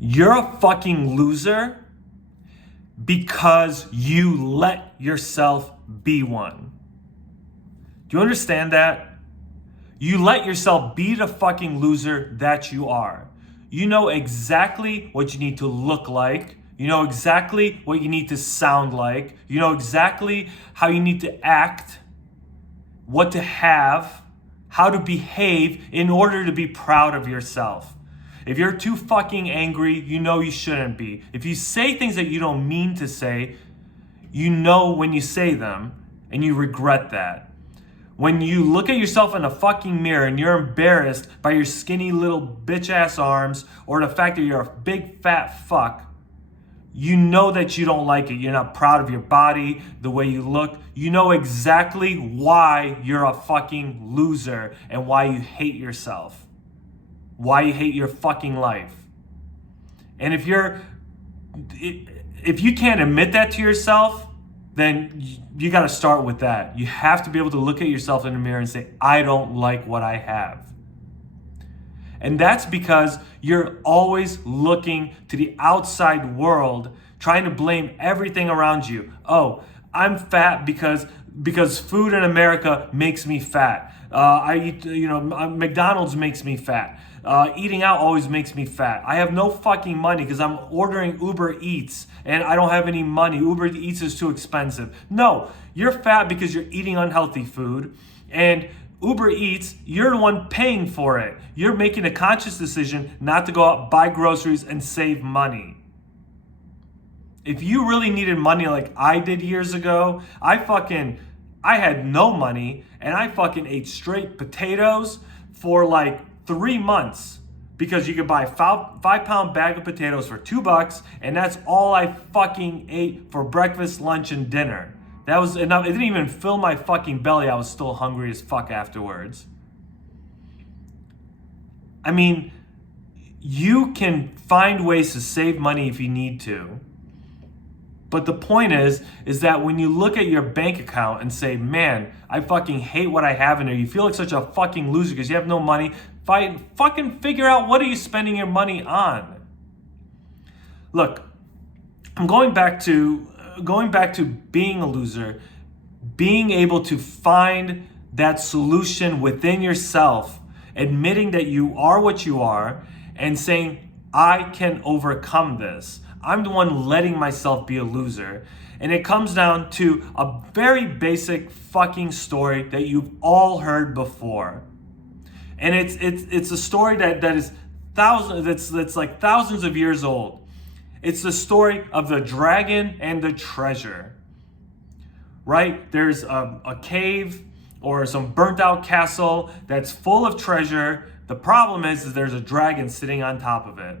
You're a fucking loser because you let yourself be one. Do you understand that? You let yourself be the fucking loser that you are. You know exactly what you need to look like. You know exactly what you need to sound like. You know exactly how you need to act, what to have, how to behave in order to be proud of yourself. If you're too fucking angry, you know you shouldn't be. If you say things that you don't mean to say, you know when you say them and you regret that. When you look at yourself in a fucking mirror and you're embarrassed by your skinny little bitch ass arms or the fact that you're a big fat fuck, you know that you don't like it. You're not proud of your body, the way you look. You know exactly why you're a fucking loser and why you hate yourself. Why you hate your fucking life. And if you can't admit that to yourself, then you got to start with that. You have to be able to look at yourself in the mirror and say, I don't like what I have. And that's because you're always looking to the outside world, trying to blame everything around you. Oh, I'm fat because food in America makes me fat. I eat, McDonald's makes me fat. Eating out always makes me fat. I have no fucking money because I'm ordering Uber Eats and I don't have any money. Uber Eats is too expensive. No, you're fat because you're eating unhealthy food, and Uber Eats, you're the one paying for it. You're making a conscious decision not to go out, buy groceries, and save money. If you really needed money like I did years ago, I had no money and I fucking ate straight potatoes for like 3 months because you could buy a 5-pound bag of potatoes for $2 and that's all I fucking ate for breakfast, lunch, and dinner. That was enough. It didn't even fill my fucking belly. I was still hungry as fuck afterwards. I mean, you can find ways to save money if you need to. But the point is that when you look at your bank account and say, man, I fucking hate what I have in there, you feel like such a fucking loser because you have no money, fucking figure out what are you spending your money on. Look, I'm going back to being a loser, being able to find that solution within yourself, admitting that you are what you are, and saying, I can overcome this. I'm the one letting myself be a loser. And it comes down to a very basic fucking story that you've all heard before. And it's a story that is that's like thousands of years old. It's the story of the dragon and the treasure. Right? There's a cave or some burnt out castle that's full of treasure. The problem is there's a dragon sitting on top of it.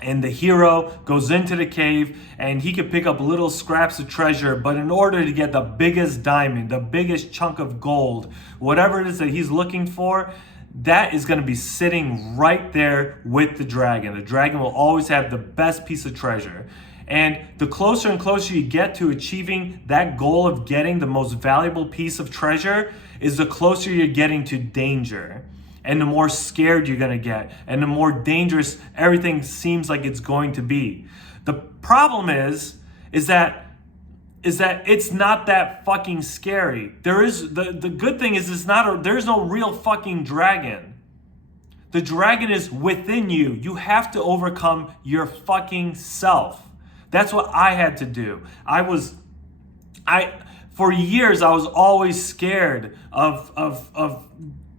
And the hero goes into the cave and he could pick up little scraps of treasure, but in order to get the biggest diamond, the biggest chunk of gold, whatever it is that he's looking for, that is going to be sitting right there with the dragon. The dragon will always have the best piece of treasure. And the closer and closer you get to achieving that goal of getting the most valuable piece of treasure is the closer you're getting to danger. And the more scared you're going to get, and the more dangerous everything seems like it's going to be. The problem is that it's not that fucking scary. The good thing is there's no real fucking dragon. The dragon is within you. You have to overcome your fucking self. That's what I had to do. For years I was always scared of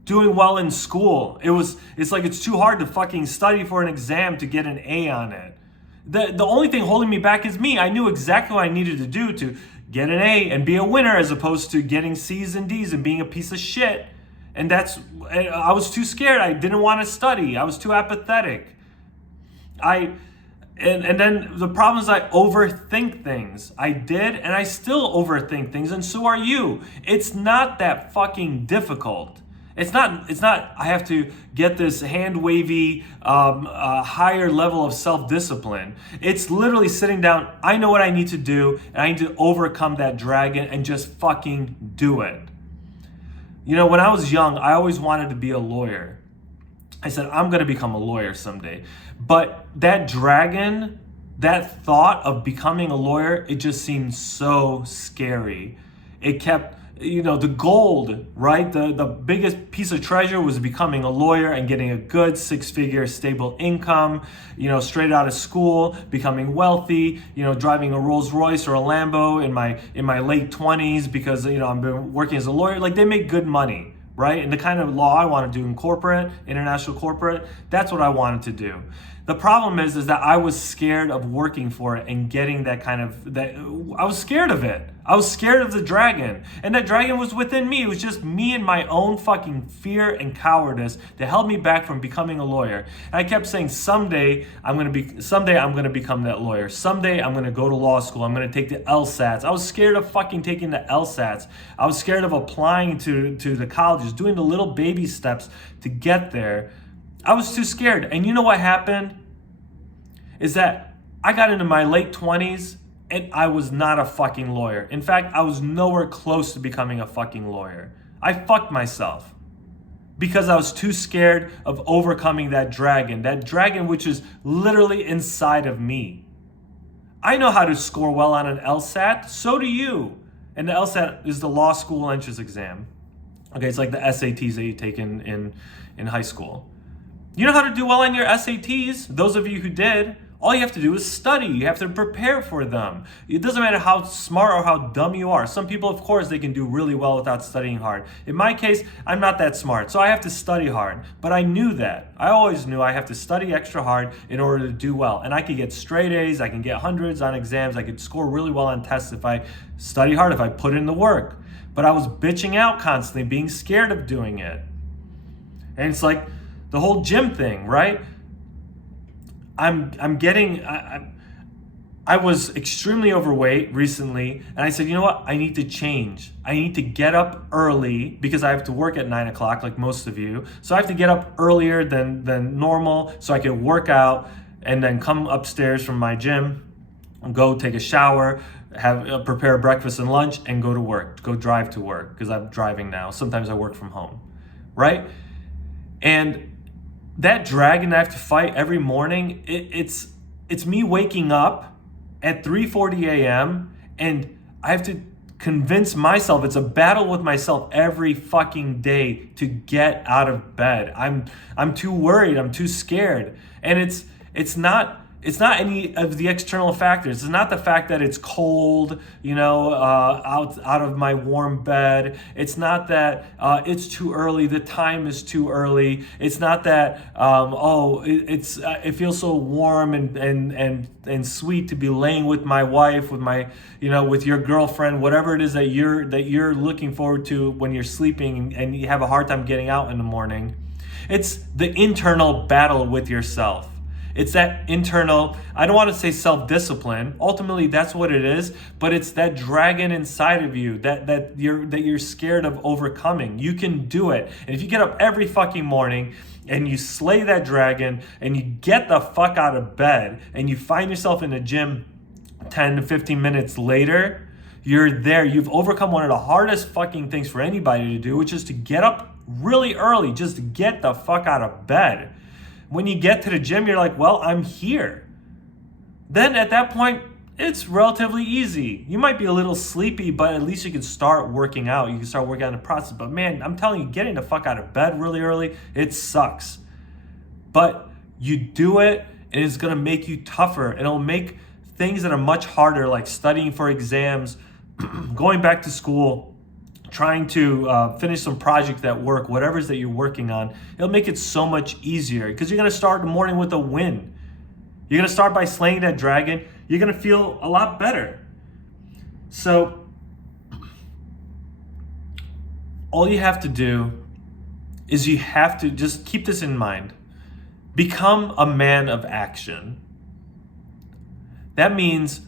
doing well in school. It's like it's too hard to fucking study for an exam to get an A on it. The only thing holding me back is me. I knew exactly what I needed to do to get an A and be a winner as opposed to getting C's and D's and being a piece of shit. And I was too scared. I didn't want to study. I was too apathetic. And then the problem is I overthink things. I did, and I still overthink things, and so are you. It's not that fucking difficult. It's not, I have to get this hand-wavy, higher level of self-discipline. It's literally sitting down, I know what I need to do, and I need to overcome that dragon and just fucking do it. You know, when I was young, I always wanted to be a lawyer. I said, I'm going to become a lawyer someday. But that dragon, that thought of becoming a lawyer, it just seemed so scary. It kept, the gold, right? The biggest piece of treasure was becoming a lawyer and getting a good 6-figure stable income, straight out of school, becoming wealthy, driving a Rolls Royce or a Lambo in my late 20s because, I've been working as a lawyer. Like, they make good money. Right? And the kind of law I want to do in corporate, international corporate, that's what I wanted to do. The problem is that I was scared of working for it and getting I was scared of it. I was scared of the dragon. And that dragon was within me. It was just me and my own fucking fear and cowardice that held me back from becoming a lawyer. And I kept saying, someday I'm going to become that lawyer. Someday I'm going to go to law school. I'm going to take the LSATs. I was scared of fucking taking the LSATs. I was scared of applying to the colleges, doing the little baby steps to get there. I was too scared. And you know what happened? Is that I got into my late 20s and I was not a fucking lawyer. In fact, I was nowhere close to becoming a fucking lawyer. I fucked myself because I was too scared of overcoming that dragon which is literally inside of me. I know how to score well on an LSAT, so do you. And the LSAT is the law school entrance exam. Okay, it's like the SATs that you take in high school. You know how to do well on your SATs, those of you who did. All you have to do is study. You have to prepare for them. It doesn't matter how smart or how dumb you are. Some people, of course, they can do really well without studying hard. In my case, I'm not that smart, so I have to study hard. But I knew that. I always knew I have to study extra hard in order to do well. And I could get straight A's, I can get hundreds on exams, I could score really well on tests if I study hard, if I put in the work. But I was bitching out constantly, being scared of doing it. And it's like the whole gym thing, right? I was extremely overweight recently, and I said, you know what? I need to change. I need to get up early because I have to work at 9 o'clock like most of you. So I have to get up earlier than normal so I can work out and then come upstairs from my gym and go take a shower, prepare breakfast and lunch, and go to work, go drive to work because I'm driving now. Sometimes I work from home, right? And that dragon I have to fight every morning, it's me waking up at 3:40 a.m. and I have to convince myself, it's a battle with myself every fucking day to get out of bed. I'm too worried, I'm too scared. And it's not any of the external factors. It's not the fact that it's cold, out of my warm bed. It's not that it's too early. The time is too early. It's not that it feels so warm and sweet to be laying with my wife, with your girlfriend, whatever it is that you're looking forward to when you're sleeping and you have a hard time getting out in the morning. It's the internal battle with yourself. It's that internal, I don't want to say self-discipline. Ultimately, that's what it is. But it's that dragon inside of you that you're scared of overcoming. You can do it. And if you get up every fucking morning and you slay that dragon and you get the fuck out of bed and you find yourself in the gym 10 to 15 minutes later, you're there. You've overcome one of the hardest fucking things for anybody to do, which is to get up really early, just to get the fuck out of bed. When you get to the gym, you're like, well, I'm here. Then at that point, it's relatively easy. You might be a little sleepy, but at least you can start working out. You can start working on the process. But man, I'm telling you, getting the fuck out of bed really early, it sucks. But you do it, and it's going to make you tougher. And it'll make things that are much harder, like studying for exams, going back to school, trying to finish some project at work, whatever it is that you're working on, it'll make it so much easier because you're going to start the morning with a win. You're going to start by slaying that dragon. You're going to feel a lot better. So all you have to do is you have to just keep this in mind. Become a man of action. That means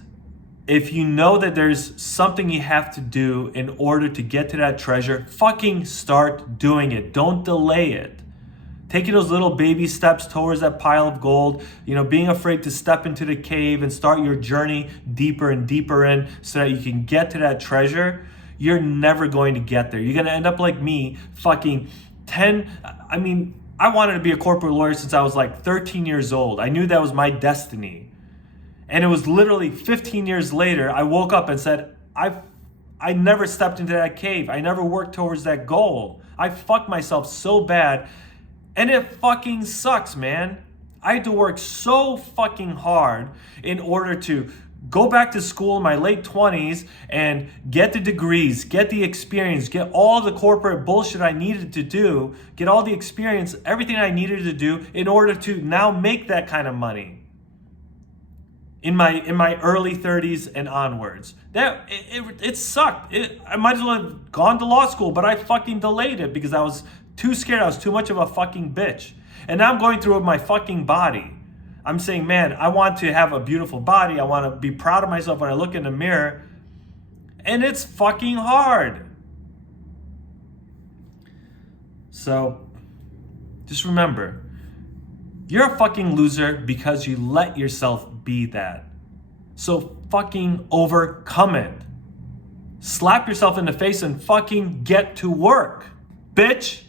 if you know that there's something you have to do in order to get to that treasure, fucking start doing it. Don't delay it. Taking those little baby steps towards that pile of gold, being afraid to step into the cave and start your journey deeper and deeper in so that you can get to that treasure, you're never going to get there. You're going to end up like me, fucking I wanted to be a corporate lawyer since I was like 13 years old. I knew that was my destiny. And it was literally 15 years later, I woke up and said, I never stepped into that cave. I never worked towards that goal. I fucked myself so bad. And it fucking sucks, man. I had to work so fucking hard in order to go back to school in my late 20s and get the degrees, get the experience, get all the corporate bullshit I needed to do, get all the experience, everything I needed to do in order to now make that kind of money. In my early 30s and onwards. It sucked. I might as well have gone to law school, but I fucking delayed it because I was too scared. I was too much of a fucking bitch. And now I'm going through it with my fucking body. I'm saying, man, I want to have a beautiful body. I want to be proud of myself when I look in the mirror. And it's fucking hard. So, just remember, you're a fucking loser because you let yourself be that. So fucking overcome it. Slap yourself in the face and fucking get to work, bitch.